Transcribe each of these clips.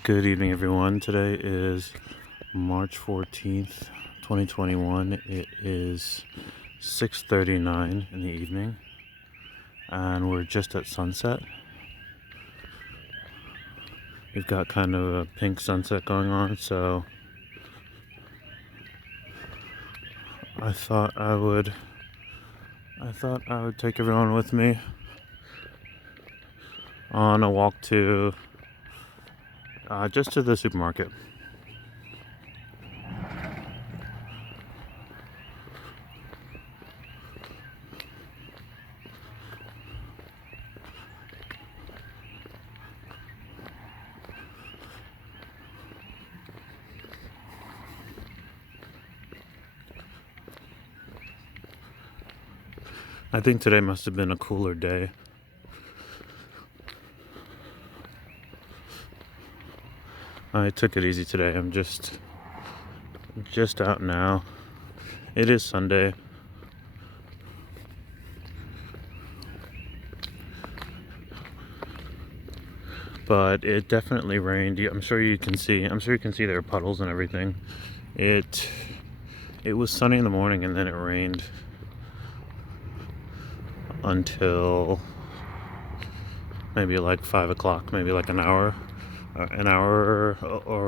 Good evening, everyone. Today is March 14th, 2021. It is 6:39 in the evening, and we're just at sunset. We've got kind of a pink sunset going on, so I thought I would take everyone with me on a walk to just to the supermarket. I think today must have been a cooler day. I took it easy today. I'm just out now. It is Sunday. But it definitely rained. I'm sure you can see there are puddles and everything. It was sunny in the morning, and then it rained until maybe like 5 o'clock, maybe like an hour or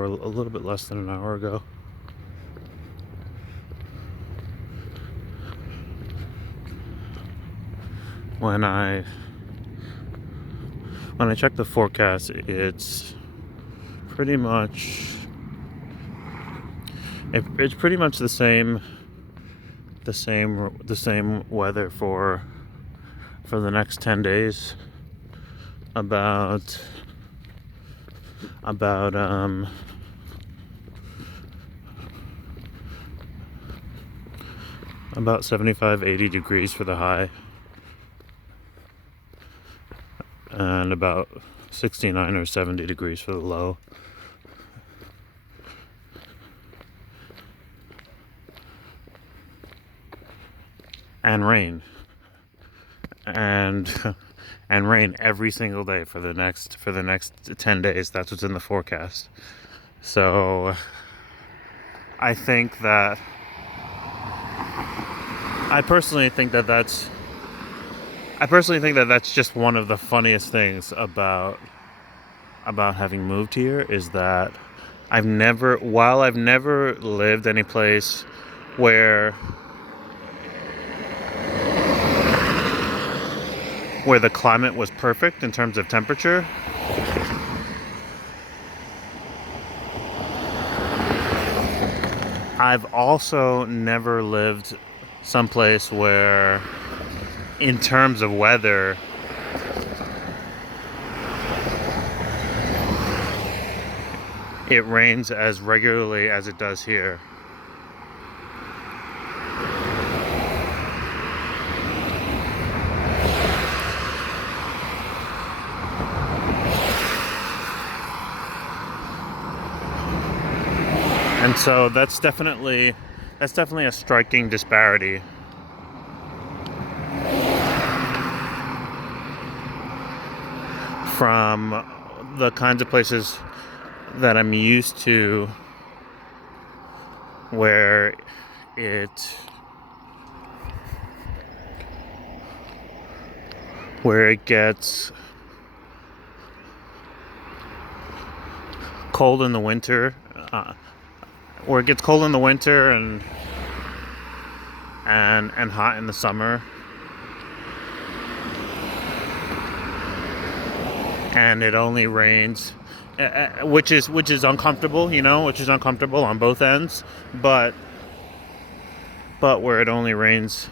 a little bit less than an hour ago. When I check the forecast, it's pretty much the same weather for the next 10 days. About 75-80 degrees for the high, and about 69 or 70 degrees for the low. And rain. And rain every single day for the next 10 days. That's what's in the forecast. So I personally think that that's just one of the funniest things about having moved here, is that I've never lived any place where the climate was perfect in terms of temperature. I've also never lived someplace where, in terms of weather, it rains as regularly as it does here. And so that's definitely a striking disparity from the kinds of places that I'm used to, where it gets cold in the winter. Where it gets cold in the winter and hot in the summer, and it only rains, which is uncomfortable, which is uncomfortable on both ends, but where it only rains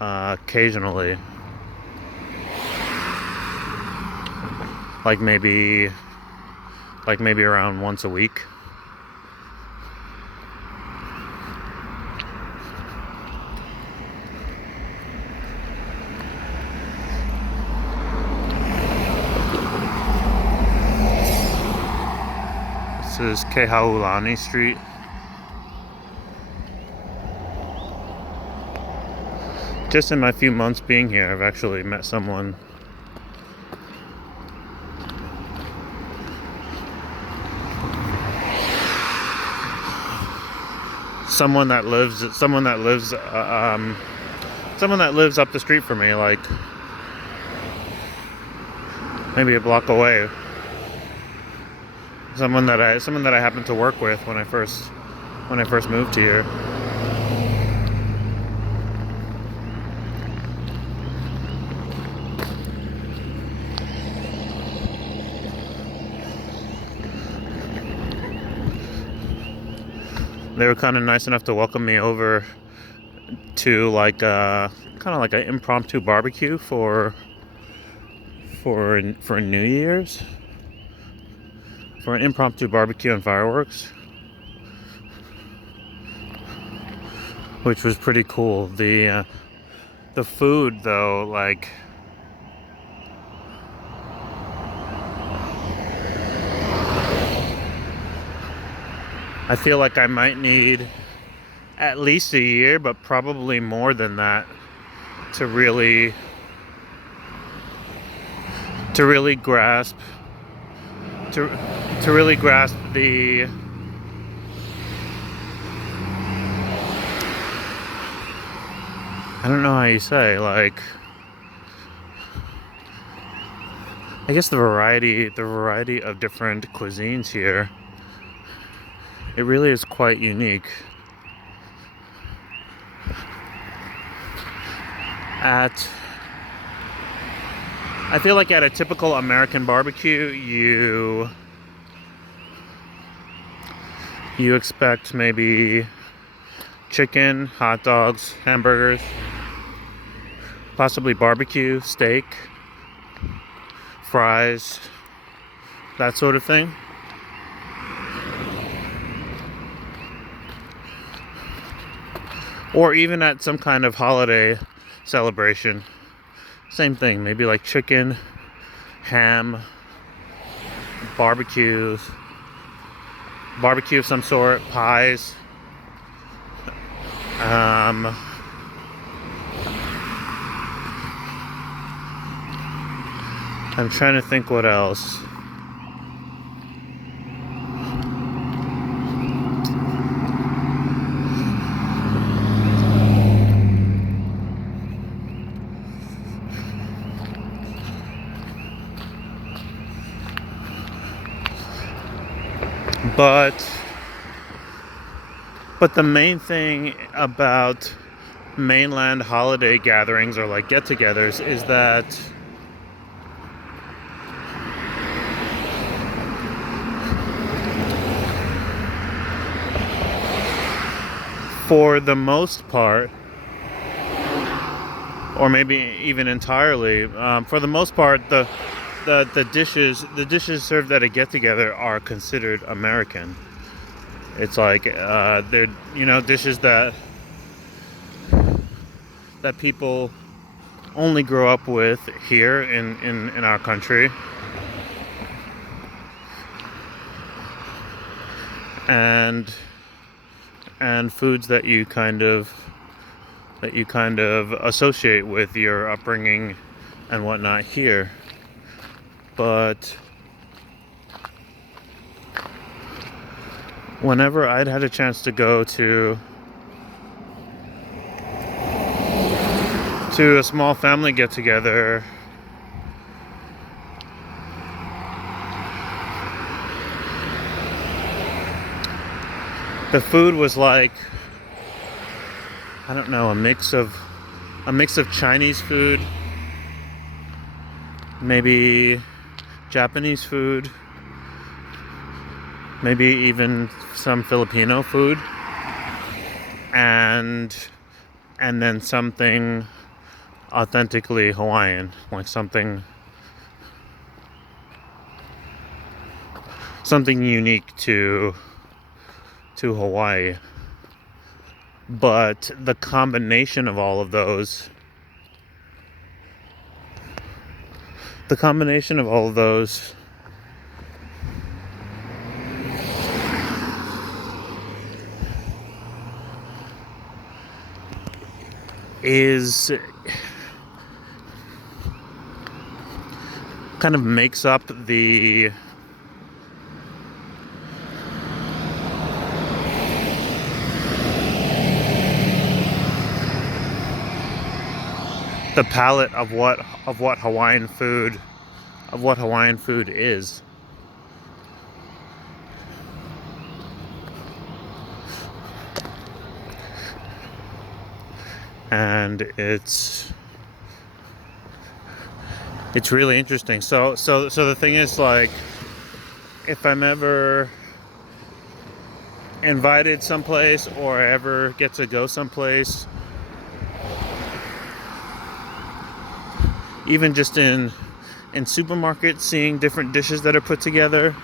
occasionally, like maybe around once a week. This is Kehaulani Street. Just in my few months being here, I've actually met someone someone that lives up the street from me, like maybe a block away. Someone that I happened to work with when I first moved here. They were kind of nice enough to welcome me over to like kind of like an impromptu barbecue for New Year's, for an impromptu barbecue and fireworks, which was pretty cool. The food though, like, I feel like I might need at least a year, but probably more than that, to really grasp the I don't know how you say, like, I guess the variety of different cuisines here. It really is quite unique. I feel like at a typical American barbecue, you expect maybe chicken, hot dogs, hamburgers, possibly barbecue, steak, fries, that sort of thing. Or even at some kind of holiday celebration, same thing, maybe like chicken, ham, barbecue of some sort, pies. I'm trying to think what else. But the main thing about mainland holiday gatherings or like get-togethers is that for the most part, or maybe even entirely, for the most part, the dishes served at a get-together are considered American. It's like they're, you know, dishes that people only grow up with here in our country, and foods that you kind of associate with your upbringing and whatnot here. But whenever I'd had a chance to go to a small family get-together, the food was like, I don't know, a mix of Chinese food, maybe Japanese food, maybe even some Filipino food, and then something authentically Hawaiian, like something unique to Hawaii. But the combination of all of those is kind of makes up the the palette of what Hawaiian food is. And it's really interesting. So the thing is, like, if I'm ever invited someplace or ever get to go someplace, even just in supermarkets, seeing different dishes that are put together,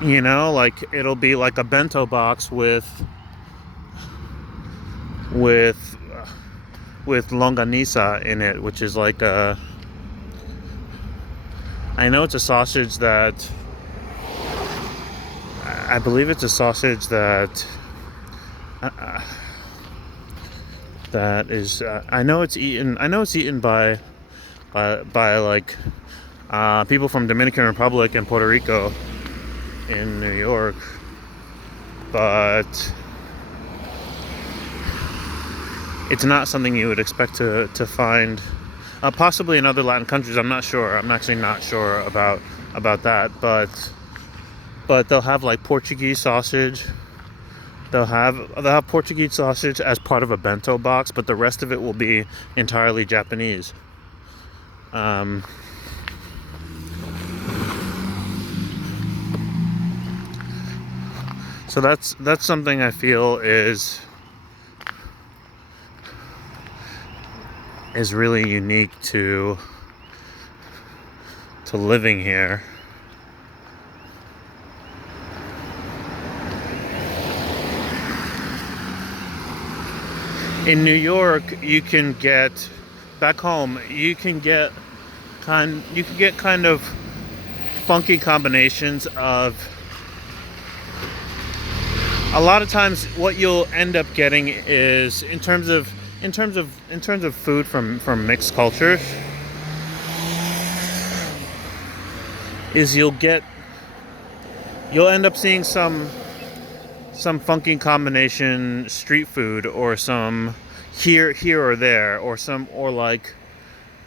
you know, like it'll be like a bento box with longanisa in it, which is like I know it's a sausage that I believe it's a sausage that that is I know it's eaten by like people from Dominican Republic and Puerto Rico in New York, but it's not something you would expect to find possibly in other Latin countries. I'm not sure. I'm actually not sure about that, but they'll have like Portuguese sausage. They'll have Portuguese sausage as part of a bento box, but the rest of it will be entirely Japanese. So that's something I feel is really unique to living here. In New York, you can get back home. You can get kind of funky combinations of. A lot of times, what you'll end up getting is in terms of food from mixed cultures, is you'll end up seeing some funky combination street food, or some here or there, or like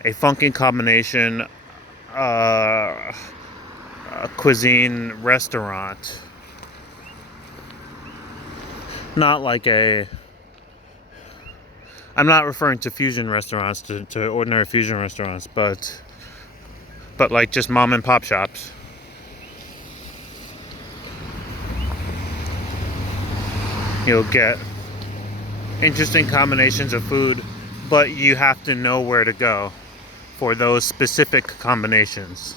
a funky combination cuisine restaurant. Not like I'm not referring to fusion restaurants, to ordinary fusion restaurants, but like just mom and pop shops. You'll get interesting combinations of food, but you have to know where to go for those specific combinations.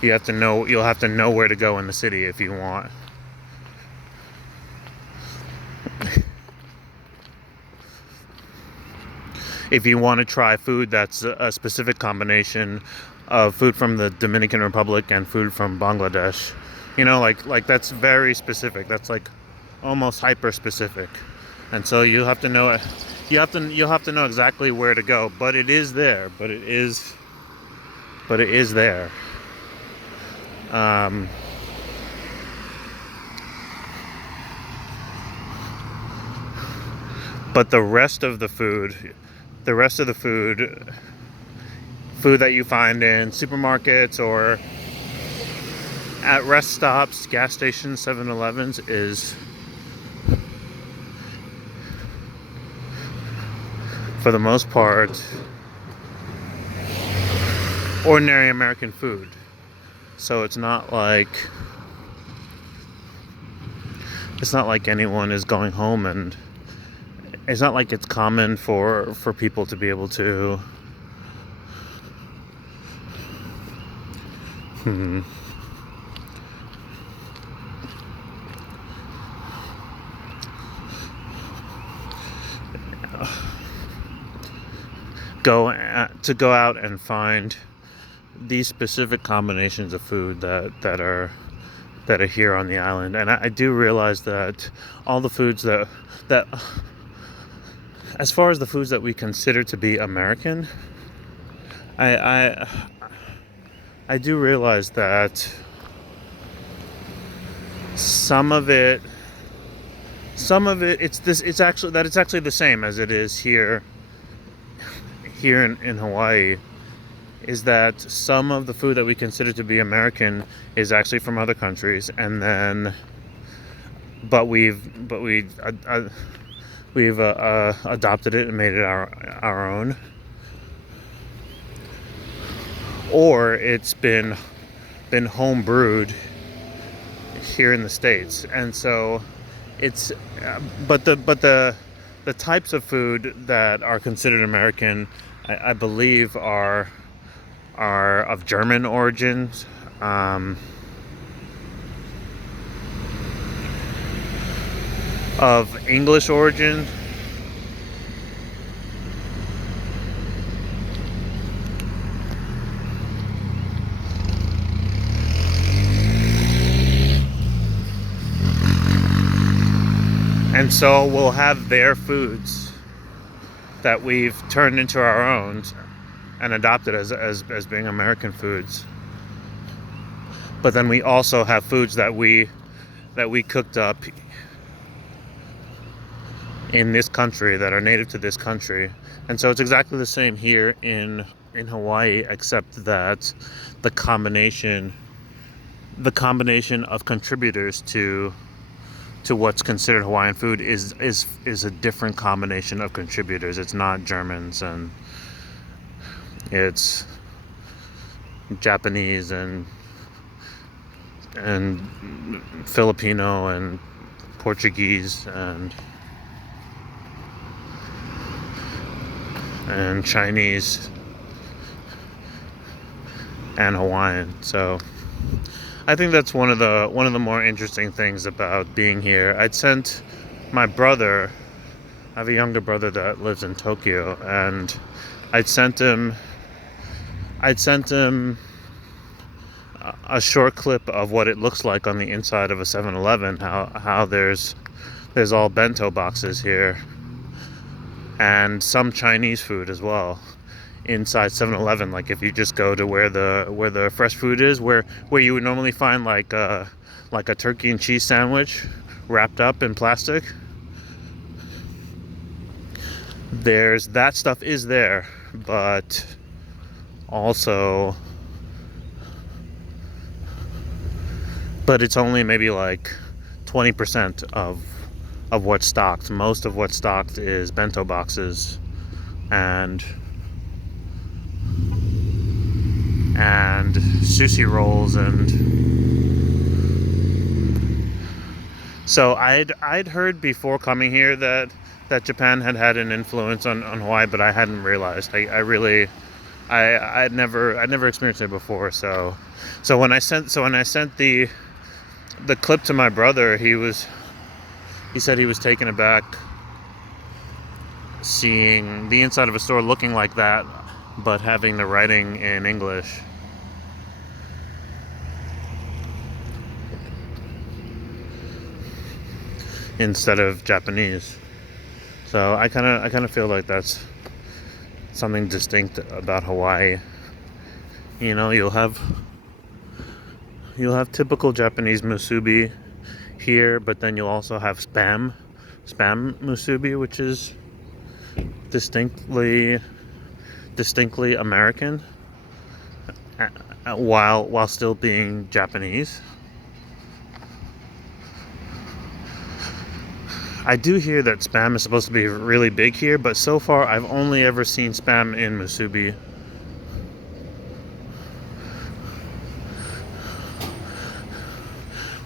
You'll have to know where to go in the city if you want. If you want to try food that's a specific combination of food from the Dominican Republic and food from Bangladesh, you know, like that's very specific. That's like almost hyper specific, and so you have to know it. You'll have to know exactly where to go. But it is there. But it is there. But the rest of the food that you find in supermarkets or at rest stops, gas stations, 7-Elevens is, for the most part, ordinary American food. So it's not like anyone is going home, and it's not like it's common for people to be able to go out and find these specific combinations of food that are here on the island. And I do realize that all the foods that as far as the foods that we consider to be American, I do realize that some of it some of it, it's actually the same as it is here in Hawaii, is that some of the food that we consider to be American is actually from other countries, and then we've adopted it and made it our own, or it's been home brewed here in the States. And so it's but the types of food that are considered American, I believe, are of German origins, of English origin, and so we'll have their foods that we've turned into our own and adopted as being American foods. But then we also have foods that we cooked up in this country that are native to this country. And so it's exactly the same here in Hawaii, except that the combination of contributors to what's considered Hawaiian food is a different combination of contributors. It's not Germans, and it's Japanese and Filipino and Portuguese and Chinese and Hawaiian. So I think that's one of the more interesting things about being here. I'd sent my brother, I have a younger brother that lives in Tokyo, and I'd sent him a short clip of what it looks like on the inside of a 7-Eleven, how there's all bento boxes here, and some Chinese food as well inside 7-Eleven. Like if you just go to where the fresh food is, where you would normally find like a turkey and cheese sandwich wrapped up in plastic, there's that stuff is there, but also it's only maybe like 20% of what's stocked. Most of what's stocked is bento boxes and sushi rolls. And so I'd heard before coming here that Japan had an influence on Hawaii, but I hadn't realized. I'd never experienced it before. So when I sent the clip to my brother, he said he was taken aback seeing the inside of a store looking like that, but having the writing in English. Instead of Japanese. So I kind of feel like that's something distinct about Hawaii. You know, you'll have typical Japanese musubi here, but then you'll also have spam musubi, which is distinctly American, while still being Japanese. I do hear that spam is supposed to be really big here, but so far I've only ever seen spam in musubi.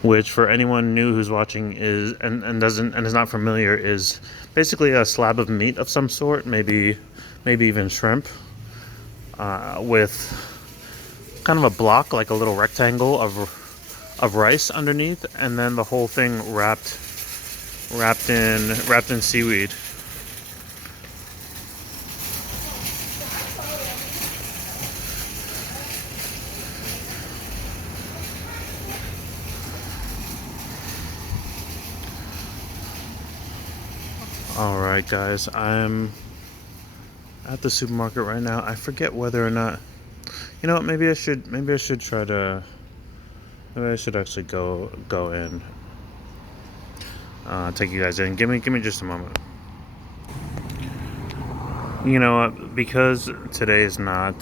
Which, for anyone new who's watching, is not familiar, is basically a slab of meat of some sort, maybe even shrimp, with kind of a block, like a little rectangle of rice underneath, and then the whole thing wrapped in seaweed. Alright guys, I'm at the supermarket right now. I forget whether or not, you know what, maybe I should actually go in. take you guys in. Give me just a moment. You know what? Because today's not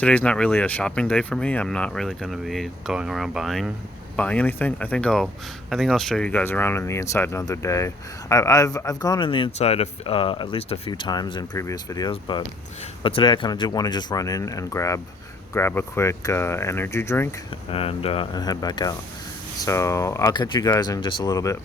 really a shopping day for me. I'm not really going to be going around buying anything. I think I'll show you guys around in the inside another day. I've gone in the inside at least a few times in previous videos, but today I kind of want to just run in and grab a quick energy drink and head back out. So I'll catch you guys in just a little bit.